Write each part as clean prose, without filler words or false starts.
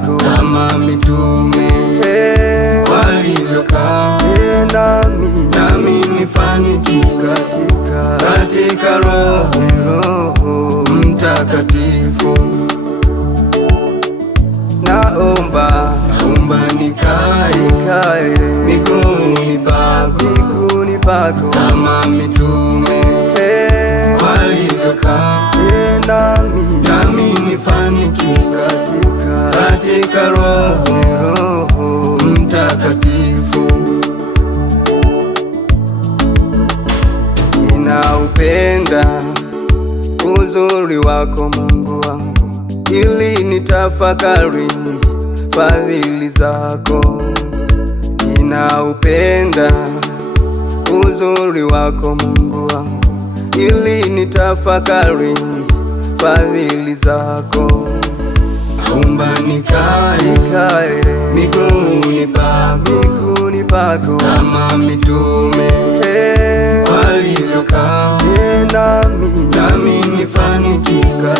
pako, kama mitume walivyokaa, nami nifanikiwe katika Roho Mtakatifu. Naomba nikae miguuni pako, kama mitume walivyokaa, nami nifanikiwe katika Roho Mtakatifu. Ninaupenda uzuri wako Mungu wangu, ili nitafakari fadhili zako. Ninaupenda uzuri wako Mungu wangu, ili nitafakari fadhili zako. Naomba nikae miguuni pako, kama mitume walivyokaa, nami nifanikiwe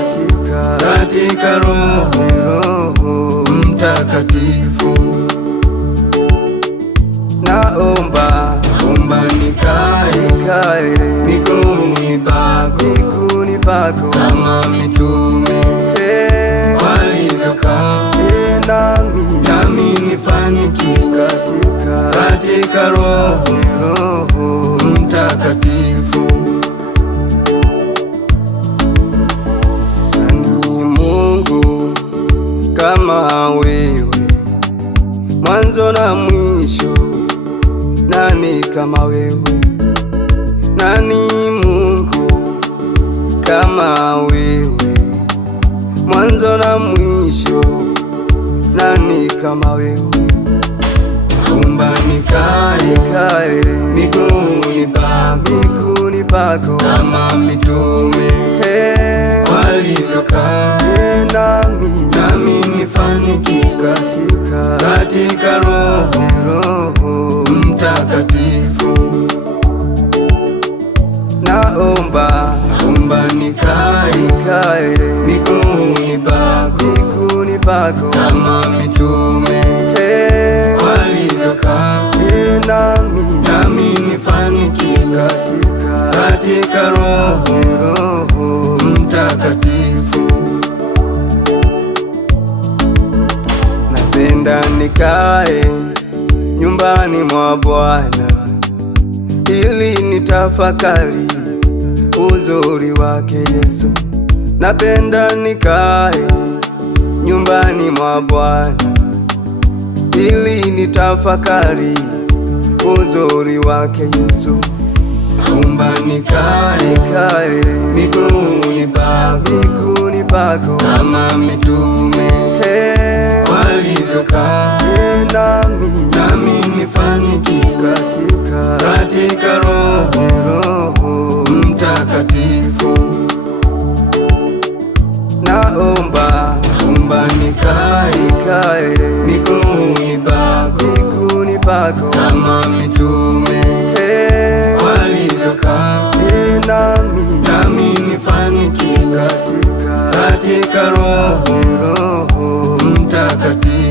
katika Roho Mtakatifu. Naomba nikae miguuni pako, kama mitume walivyokaa, nami nifanikiwe katika Roho Mtakatifu. Nani Mungu kama wewe, mwanzo na mwisho? Nani kama wewe? Nani Mungu kama wewe, mwanzo na mwisho? Nani kama wewe? Naomba nikae miguuni pako, kama mitume walivyokaa, nami nifanikiwe katika Roho Mtakatifu. Naomba nikae miguuni pako, kama mitume walivyokaa, nami nifanikiwe katika Roho Mtakatifu. Napenda nikae nyumbani mwa Bwana, ili nitafakari uzuri wake Yesu. Napenda nikae nyumbani mwa Bwana, ili nitafakari uzuri wake Yesu. Naomba nikae miguuni pako, kama mitume walivyokaa, nami nifanikiwe katika Roho Mtakatifu. Naomba nikae miguuni pako, kama mitume walivyokaa, nami nifanikiwe katika Roho Mtakatifu.